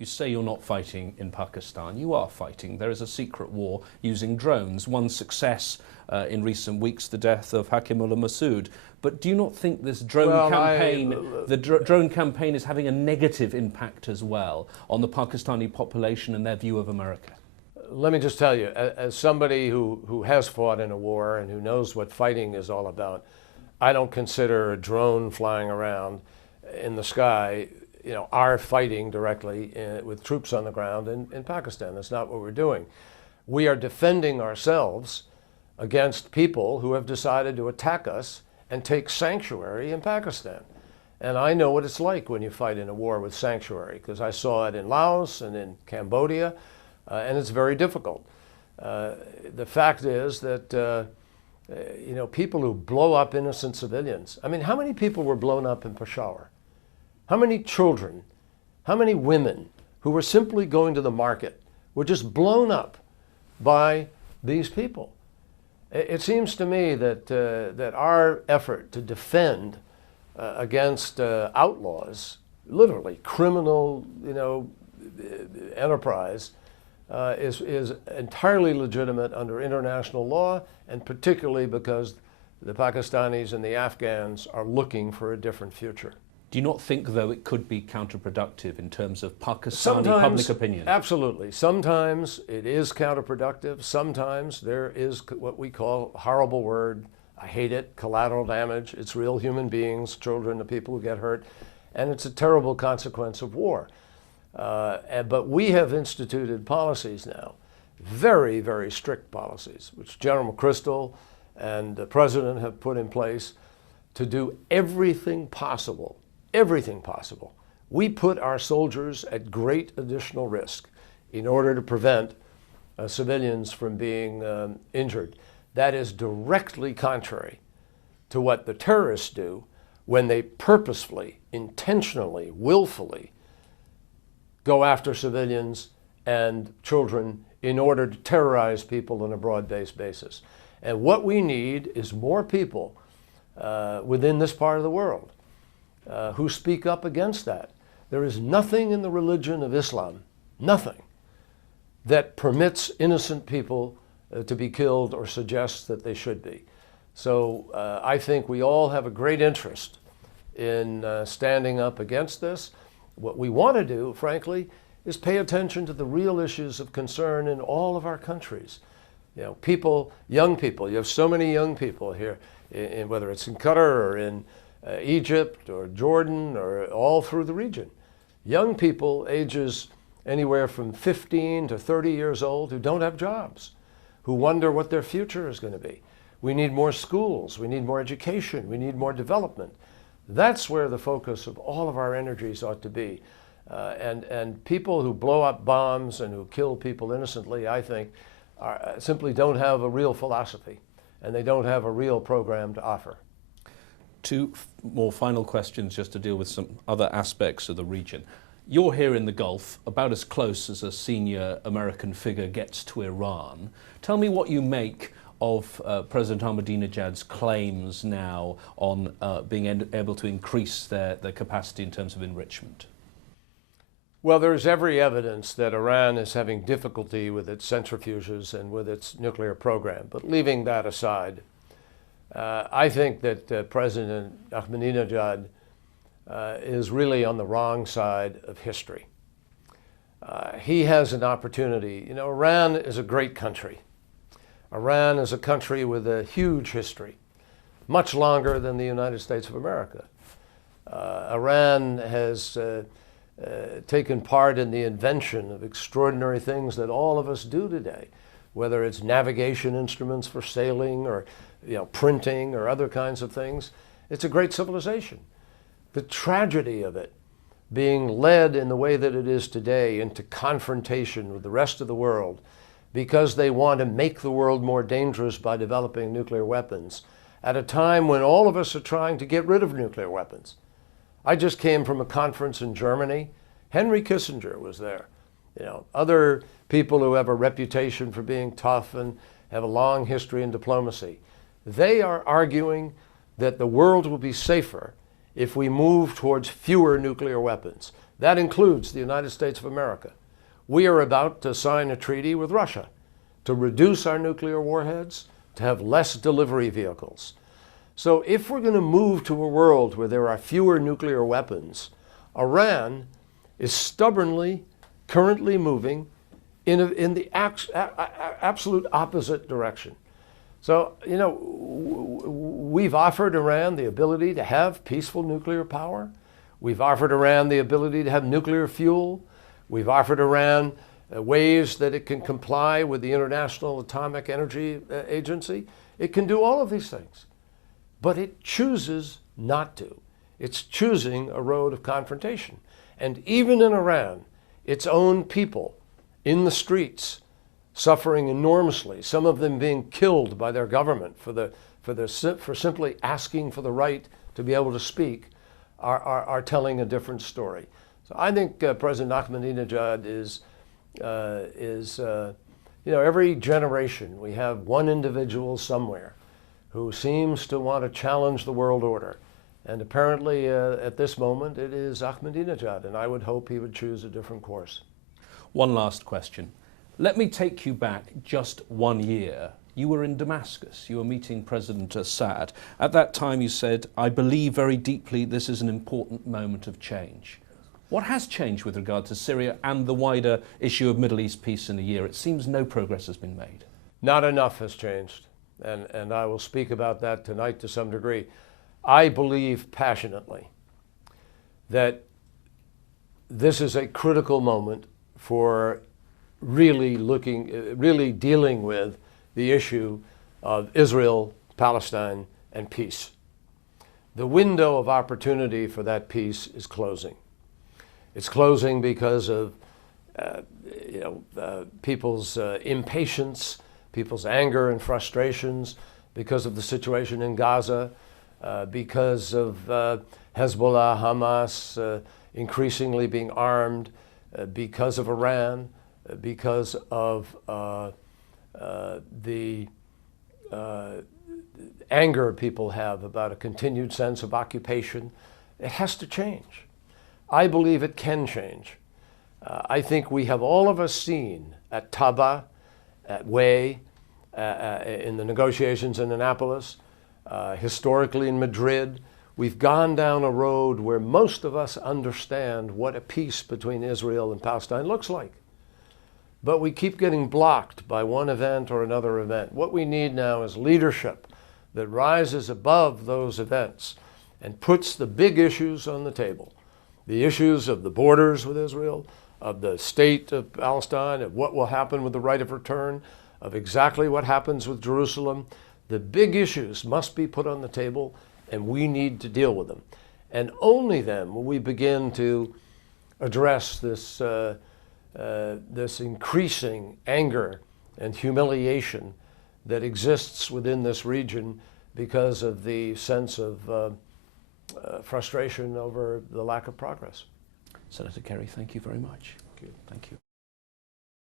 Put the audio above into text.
You say you're not fighting in Pakistan. You are fighting. There is a secret war using drones. One success in recent weeks, the death of Hakimullah Masood. But do you not think this drone drone campaign is having a negative impact as well on the Pakistani population and their view of America? Let me just tell you, as somebody who has fought in a war and who knows what fighting is all about, I don't consider a drone flying around in the sky, our fighting directly with troops on the ground in Pakistan. That's not what we're doing. We are defending ourselves against people who have decided to attack us and take sanctuary in Pakistan. And I know what it's like when you fight in a war with sanctuary, because I saw it in Laos and in Cambodia, and it's very difficult. The fact is that people who blow up innocent civilians. I mean, how many people were blown up in Peshawar? How many children, how many women who were simply going to the market were just blown up by these people? It seems to me that our effort to defend against outlaws, literally criminal, enterprise, is entirely legitimate under international law, and particularly because the Pakistanis and the Afghans are looking for a different future. Do you not think, though, it could be counterproductive in terms of Pakistani public opinion? Absolutely. Sometimes it is counterproductive. Sometimes there is what we call a horrible word. I hate it, collateral damage. It's real human beings, children, the people who get hurt, and it's a terrible consequence of war. But we have instituted policies now, very, very strict policies, which General McChrystal and the President have put in place to do everything possible. Everything possible. We put our soldiers at great additional risk in order to prevent civilians from being injured. That is directly contrary to what the terrorists do when they purposefully, intentionally, willfully go after civilians and children in order to terrorize people on a broad-based basis. And what we need is more people within this part of the world who speak up against that. There is nothing in the religion of Islam, nothing, that permits innocent people to be killed or suggests that they should be. So I think we all have a great interest in standing up against this. What we want to do, frankly, is pay attention to the real issues of concern in all of our countries. People, young people, you have so many young people here, whether it's in Qatar or in Egypt or Jordan or all through the region. Young people ages anywhere from 15 to 30 years old who don't have jobs, who wonder what their future is going to be. We need more schools, we need more education, we need more development. That's where the focus of all of our energies ought to be. And people who blow up bombs and who kill people innocently, I think, simply don't have a real philosophy, and they don't have a real program to offer. Two more final questions just to deal with some other aspects of the region. You're here in the Gulf, about as close as a senior American figure gets to Iran. Tell me what you make of President Ahmadinejad's claims now on being able to increase their capacity in terms of enrichment. Well, there's every evidence that Iran is having difficulty with its centrifuges and with its nuclear program. But leaving that aside, I think that President Ahmadinejad is really on the wrong side of history. He has an opportunity. Iran is a great country. Iran is a country with a huge history, much longer than the United States of America. Iran has taken part in the invention of extraordinary things that all of us do today, whether it's navigation instruments for sailing or printing or other kinds of things. It's a great civilization. The tragedy of it being led in the way that it is today into confrontation with the rest of the world because they want to make the world more dangerous by developing nuclear weapons at a time when all of us are trying to get rid of nuclear weapons. I just came from a conference in Germany. Henry Kissinger was there. Other people who have a reputation for being tough and have a long history in diplomacy. They are arguing that the world will be safer if we move towards fewer nuclear weapons. That includes the United States of America. We are about to sign a treaty with Russia to reduce our nuclear warheads, to have less delivery vehicles. So if we're going to move to a world where there are fewer nuclear weapons, Iran is stubbornly, currently moving in the absolute opposite direction. So, you know, we've offered Iran the ability to have peaceful nuclear power. We've offered Iran the ability to have nuclear fuel. We've offered Iran ways that it can comply with the International Atomic Energy Agency. It can do all of these things, but it chooses not to. It's choosing a road of confrontation. And even in Iran, its own people in the streets suffering enormously, some of them being killed by their government for simply asking for the right to be able to speak, are telling a different story. So I think President Ahmadinejad is you know, every generation we have one individual somewhere who seems to want to challenge the world order. And apparently at this moment it is Ahmadinejad, and I would hope he would choose a different course. One last question. Let me take you back just 1 year. You were in Damascus. You were meeting President Assad. At that time you said, I believe very deeply this is an important moment of change. What has changed with regard to Syria and the wider issue of Middle East peace in a year? It seems no progress has been made. Not enough has changed, and I will speak about that tonight to some degree. I believe passionately that this is a critical moment for really dealing with the issue of Israel, Palestine, and peace. The window of opportunity for that peace is closing. It's closing because of people's impatience, people's anger and frustrations, because of the situation in Gaza, because of Hezbollah, Hamas increasingly being armed, because of Iran, because of the anger people have about a continued sense of occupation. It has to change. I believe it can change. I think we have all of us seen at Taba, at Way, in the negotiations in Annapolis, historically in Madrid. We've gone down a road where most of us understand what a peace between Israel and Palestine looks like. But we keep getting blocked by one event or another event. What we need now is leadership that rises above those events and puts the big issues on the table. The issues of the borders with Israel, of the state of Palestine, of what will happen with the right of return, of exactly what happens with Jerusalem. The big issues must be put on the table, and we need to deal with them. And only then will we begin to address this increasing anger and humiliation that exists within this region because of the sense of frustration over the lack of progress. Senator Kerry, thank you very much. Thank you. Thank you.